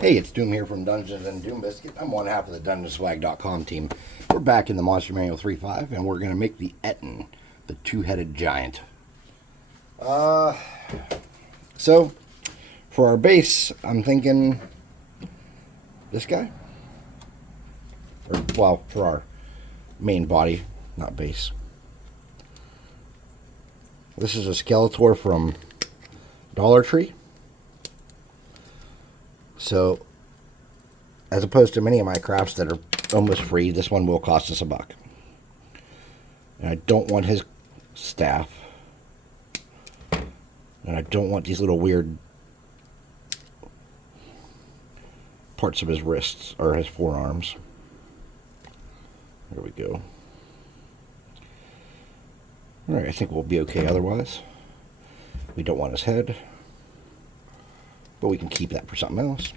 Hey, it's Doom here from Dungeons and Doom Biscuit. I'm one half of the DungeonsSwag.com team. We're back in the Monster Manual 3.5, and we're going to make the Ettin, the two-headed giant. So, for our base, I'm thinking this guy. Or, well, for our main body, not base. This is a Skeletor from Dollar Tree. So, as opposed to many of my crafts that are almost free, this one will cost us $1. And I don't want his staff. And I don't want these little weird parts of his wrists or his forearms. There we go. Alright, I think we'll be okay otherwise. We don't want his head, but we can keep that for something else.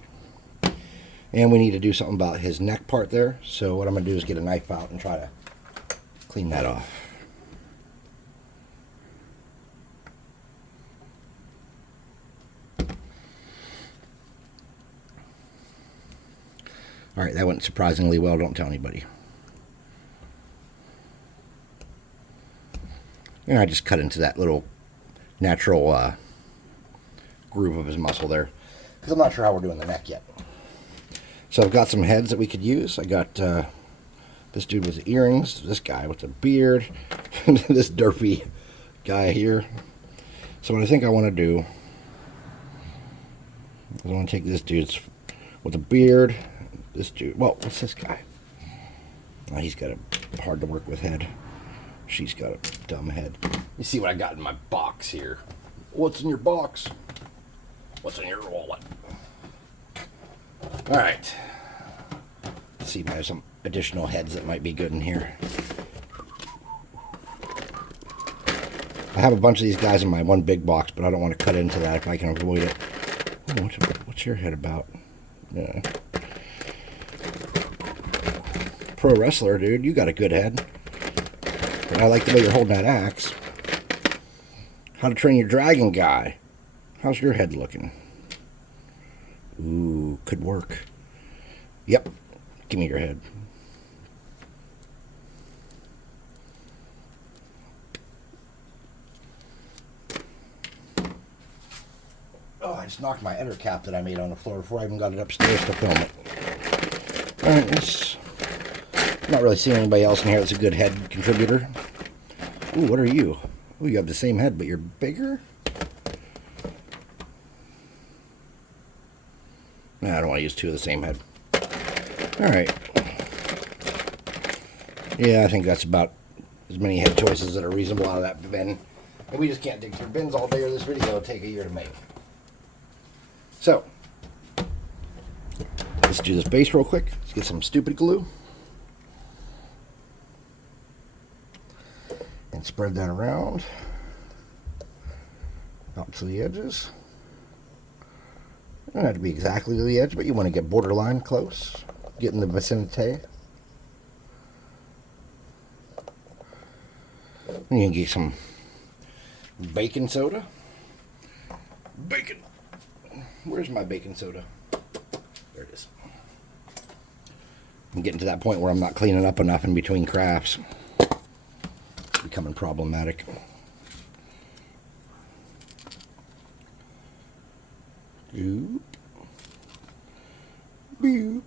And we need to do something about his neck part there. So what I'm going to do is get a knife out and try to clean that off. Alright, that went surprisingly well. Don't tell anybody. And I just cut into that little natural groove of his muscle there, because I'm not sure how we're doing the neck yet. So I've got some heads that we could use. I got this dude with the earrings, this guy with the beard, this derpy guy here. So what I think I want to do is I want to take this dude with a beard. This dude, well, what's this guy? Oh, he's got a hard to work with head. She's got a dumb head. You see what I got in my box here. What's in your box? What's in your wallet? Alright. Let's see if I have some additional heads that might be good in here. I have a bunch of these guys in my one big box, but I don't want to cut into that if I can avoid it. Oh, what's your head about? Yeah. Pro wrestler, dude. You got a good head. And I like the way you're holding that axe. How to Train Your Dragon guy. How's your head looking? Ooh, could work. Yep. Give me your head. Oh, I just knocked my ender cap that I made on the floor before I even got it upstairs to film it. Alright, let's... Not really seeing anybody else in here that's a good head contributor. Ooh, what are you? Ooh, you have the same head, but you're bigger? Nah, I don't want to use two of the same head. Alright. Yeah, I think that's about as many head choices that are reasonable out of that bin. And we just can't dig through bins all day, or this video will take a year to make. So, let's do this base real quick. Let's get some stupid glue. And spread that around out to the edges. It doesn't have to be exactly to the edge, but you want to get borderline close. Get in the vicinity. And you can get some baking soda. Bacon! Where's my baking soda? There it is. I'm getting to that point where I'm not cleaning up enough in between crafts. Becoming problematic. Boop. Boop.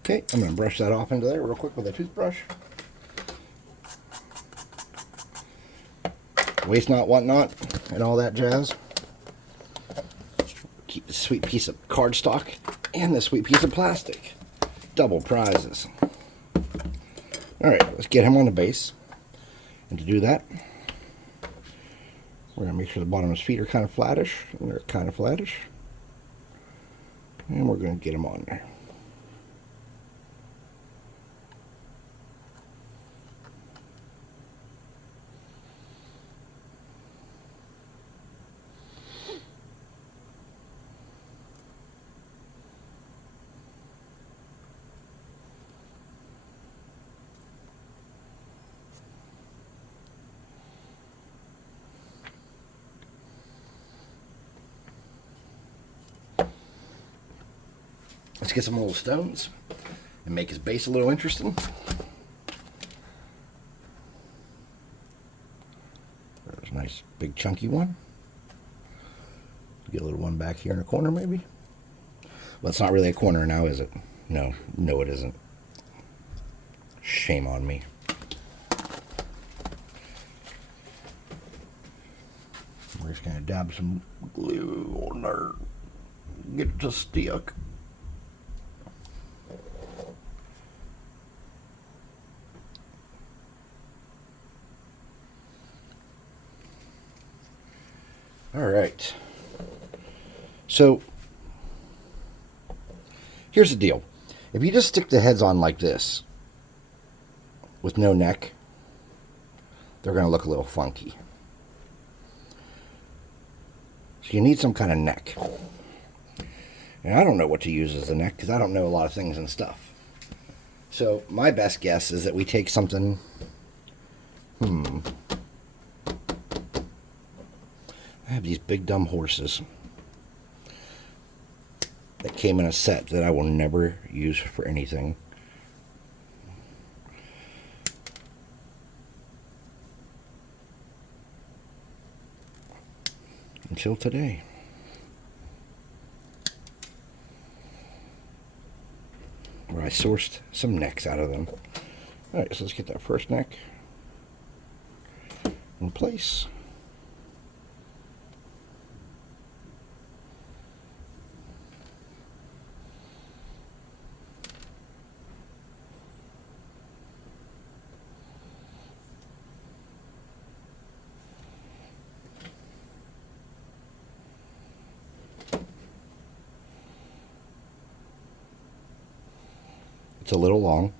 Okay, I'm going to brush that off into there real quick with a toothbrush. Waste not, want not, and all that jazz. Keep this sweet piece of cardstock and this sweet piece of plastic. Double prizes. Alright, let's get him on the base. And to do that, we're going to make sure the bottom of his feet are kind of flattish. And they're kind of flattish. And we're going to get him on there. get some little stones and make his base a little interesting. There's a nice big chunky one. Get a little one back here in the corner maybe. Well, it's not really a corner now, is it? No, it isn't. Shame on me. We're just going to dab some glue on there. Get it to stick. All right. So, here's the deal. If you just stick the heads on like this, with no neck, they're going to look a little funky. So you need some kind of neck. And I don't know what to use as the neck, because I don't know a lot of things and stuff. So my best guess is that we take something... I have these big dumb horses that came in a set that I will never use for anything. Until today. Where I sourced some necks out of them. Alright, so let's get that first neck in place. It's a little long.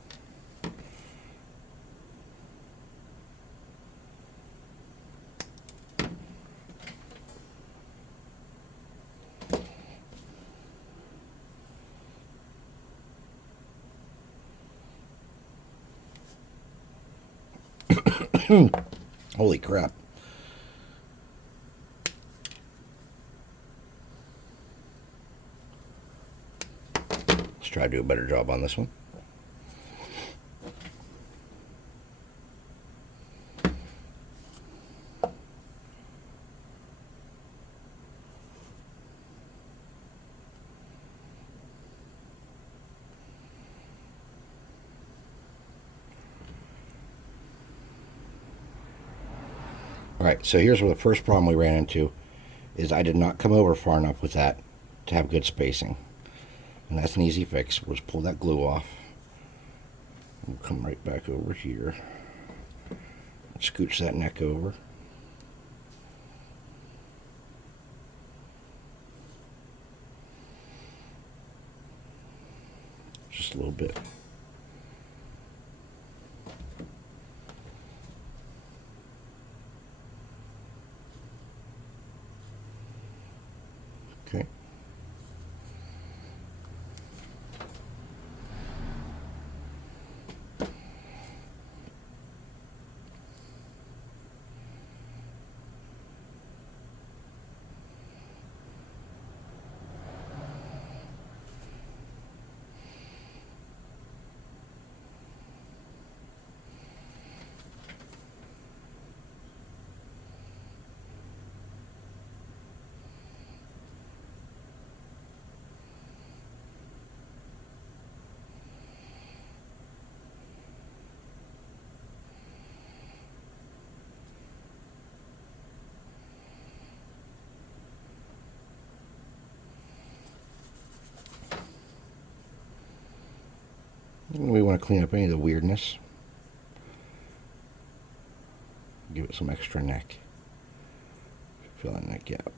Holy crap. Let's try to do a better job on this one. Alright, so here's where the first problem we ran into is I did not come over far enough with that to have good spacing. And that's an easy fix. We'll just pull that glue off. We'll come right back over here. Scooch that neck over. Just a little bit. Okay. We want to clean up any of the weirdness. Give it some extra neck. Fill in that gap.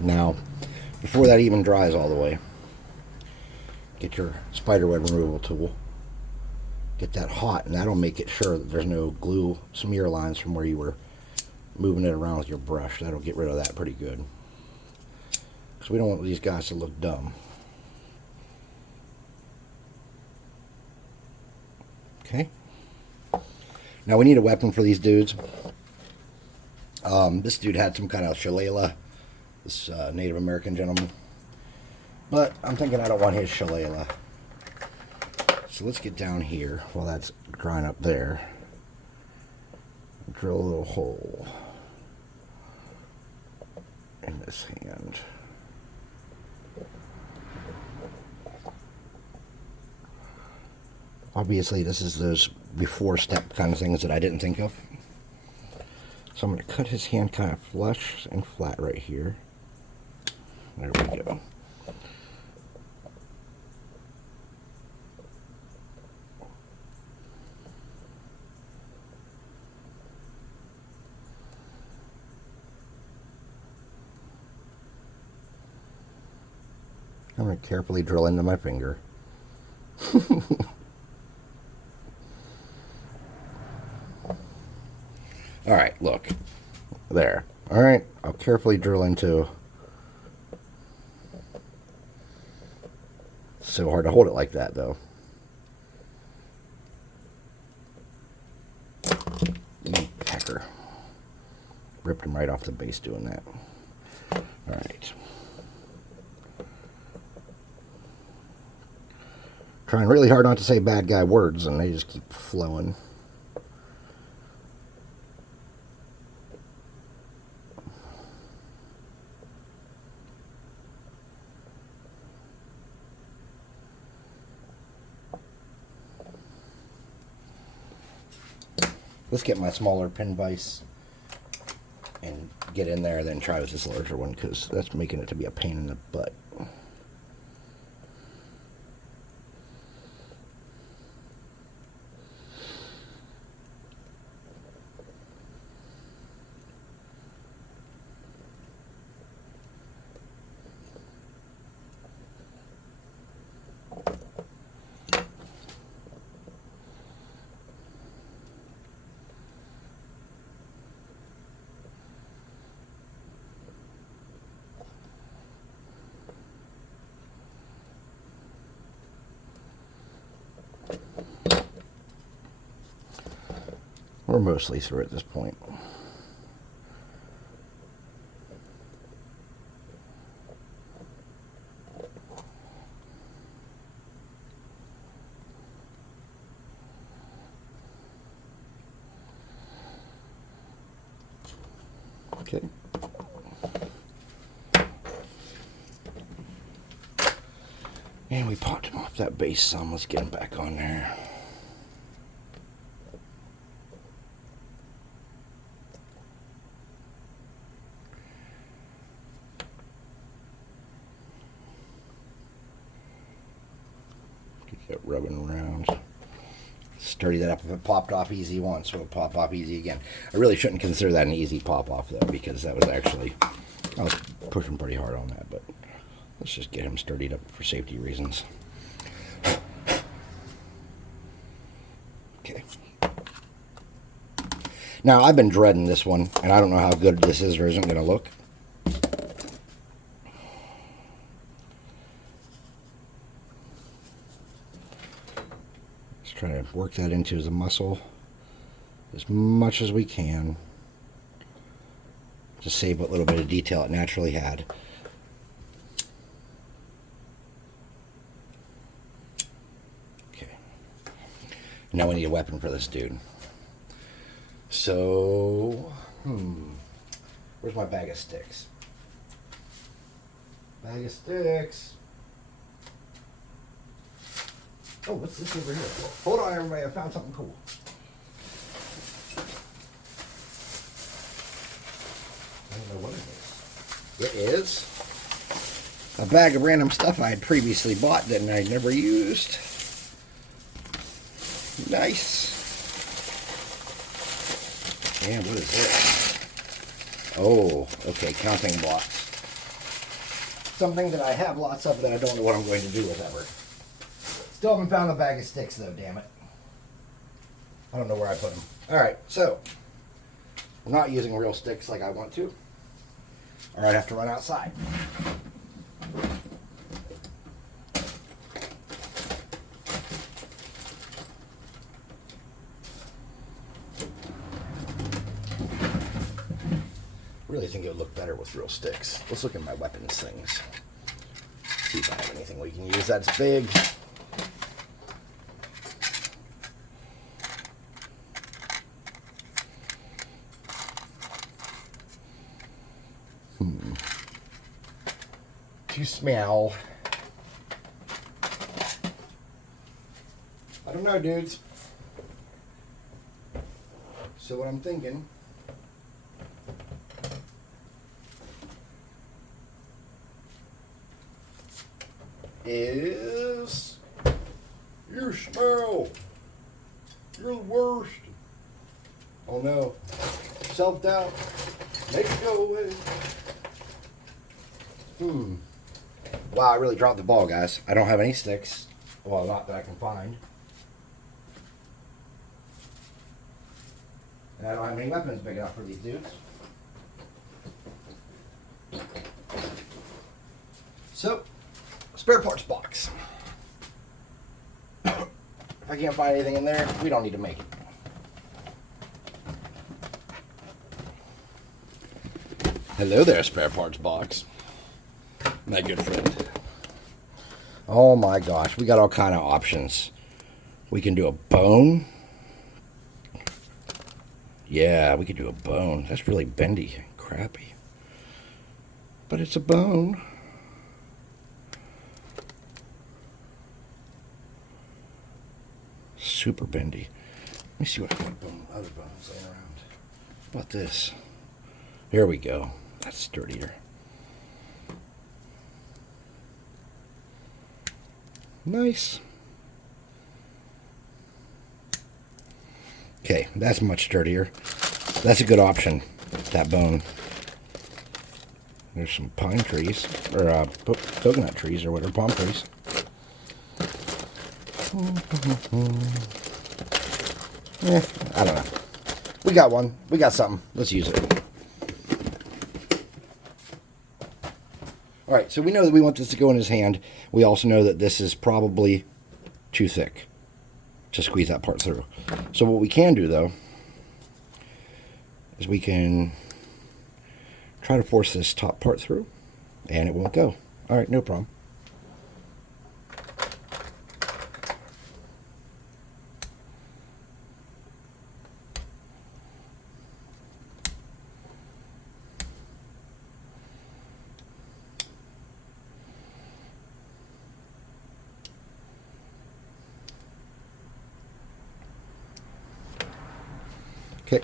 Now, before that even dries all the way, get your spiderweb removal tool. Get that hot, and that'll make it sure that there's no glue smear lines from where you were moving it around with your brush. That'll get rid of that pretty good. Because we don't want these guys to look dumb. Okay. Now we need a weapon for these dudes. This dude had some kind of shillelagh, this Native American gentleman. But I'm thinking I don't want his shillelagh. So let's get down here while that's drying up there. Drill a little hole in this hand. Obviously, this is those before step kind of things that I didn't think of. So I'm going to cut his hand kind of flush and flat right here. There we go. I'm going to carefully drill into my finger. Alright, look. There. Alright, I'll carefully drill into. It's so hard to hold it like that, though. Pecker. Ripped him right off the base doing that. Alright. Trying really hard not to say bad guy words, and they just keep flowing. Let's get my smaller pin vise and get in there, then try with this larger one, because that's making it to be a pain in the butt. We're mostly through at this point. Okay. And we popped him off that base some. Let's get him back on there. Get rubbing around. Sturdy that up. If it popped off easy once, it'll pop off easy again. I really shouldn't consider that an easy pop off though, because that was actually, I was pushing pretty hard on that, but let's just get him sturdied up for safety reasons. Okay. Now I've been dreading this one, and I don't know how good this is or isn't going to look. Try to work that into the muscle as much as we can to save what little bit of detail it naturally had. Okay. Now we need a weapon for this dude. So, where's my bag of sticks? Bag of sticks. Oh, what's this over here? Hold on, everybody. I found something cool. I don't know what it is. It is a bag of random stuff I had previously bought that I never used. Nice. And what is this? Oh, okay, counting blocks. Something that I have lots of that I don't know what I'm going to do with ever. Still haven't found the bag of sticks though, damn it. I don't know where I put them. Alright, so I'm not using real sticks like I want to, or I'd have to run outside. think it would look better with real sticks. Let's look at my weapons things. See if I have anything we can use that's big. To smell. I don't know, dudes. So what I'm thinking is, you smell. You're the worst. Oh no. Self-doubt. Make it go away. Wow, I really dropped the ball, guys. I don't have any sticks. Well, not that I can find. And I don't have any weapons big enough for these dudes. So, spare parts box. If I can't find anything in there, we don't need to make it. Hello there, spare parts box. My good friend. Oh my gosh, we got all kind of options. We can do a bone. Yeah, we could do a bone. That's really bendy and crappy. But it's a bone. Super bendy. Let me see what other bones laying around. How about this? Here we go. That's sturdier. Nice. Okay, that's much sturdier. That's a good option, that bone. There's some pine trees, or coconut trees, or whatever, palm trees. I don't know. We got one. We got something. Let's use it. Alright, so we know that we want this to go in his hand. We also know that this is probably too thick to squeeze that part through. So what we can do, though, is we can try to force this top part through, and it won't go. Alright, no problem. Okay.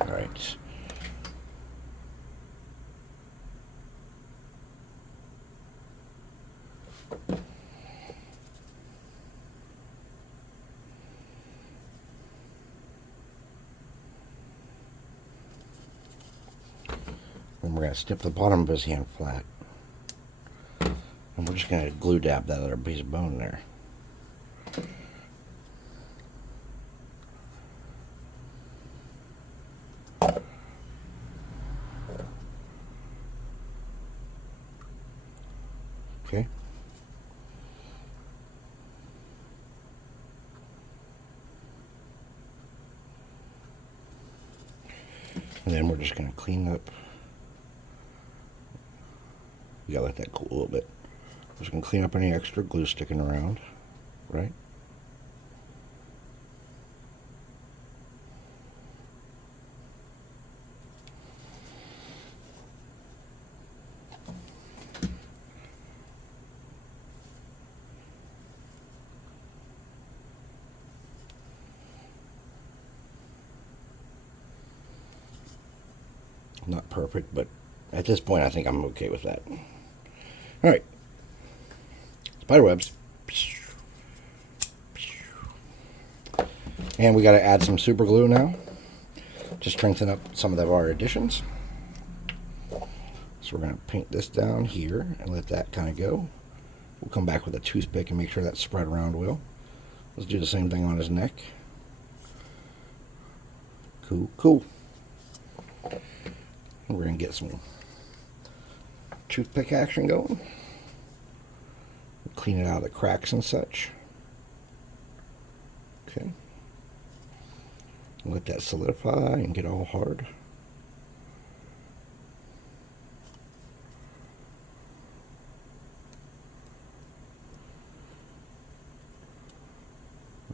All right. And we're going to snip the bottom of his hand flat. And we're just going to glue dab that other piece of bone there. Okay. And then we're just going to clean up. You gotta let that cool a little bit. Just gonna clean up any extra glue sticking around, right? Not perfect, but at this point I think I'm okay with that. Alright. Spiderwebs. And we got to add some super glue now to strengthen up some of our additions. So we're going to paint this down here and let that kind of go. We'll come back with a toothpick and make sure that's spread around well. Let's do the same thing on his neck. Cool, cool. And we're going to get some toothpick action going. clean it out of the cracks and such. Okay. Let that solidify and get all hard.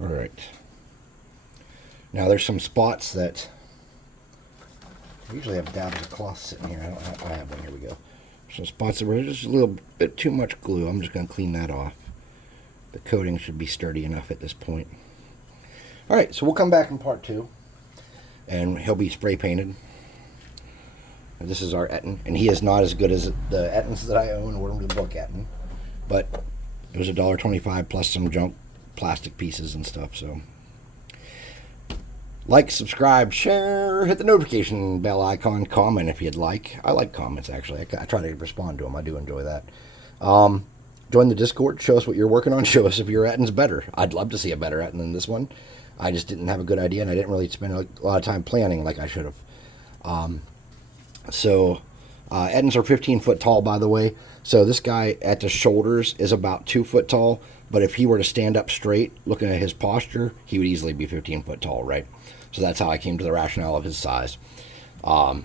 All right. Now there's some spots that I usually have dabs of cloth sitting here. I have one. Here we go. Some spots that were just a little bit too much glue. I'm just going to clean that off. The coating should be sturdy enough at this point. All right, so we'll come back in part 2, and he'll be spray painted. And this is our Ettin, and he is not as good as the Ettins that I own or the book Ettin, but it was $1.25 plus some junk plastic pieces and stuff. So like, subscribe, share, hit the notification bell icon, comment if you'd like. I like comments, actually. I try to respond to them. I do enjoy that. Join the Discord. Show us what you're working on. Show us if your Ettin's better. I'd love to see a better Ettin than this one. I just didn't have a good idea, and I didn't really spend a lot of time planning like I should have. Ettins are 15 foot tall, by the way. So this guy at the shoulders is about 2 foot tall. But if he were to stand up straight, looking at his posture, he would easily be 15 foot tall, right? So that's how I came to the rationale of his size. I'm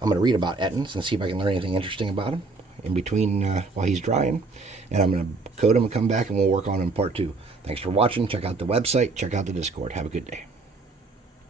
going to read about Ettins and see if I can learn anything interesting about him in between while he's drying. And I'm going to coat him and come back, and we'll work on him in part 2. Thanks for watching. Check out the website. Check out the Discord. Have a good day.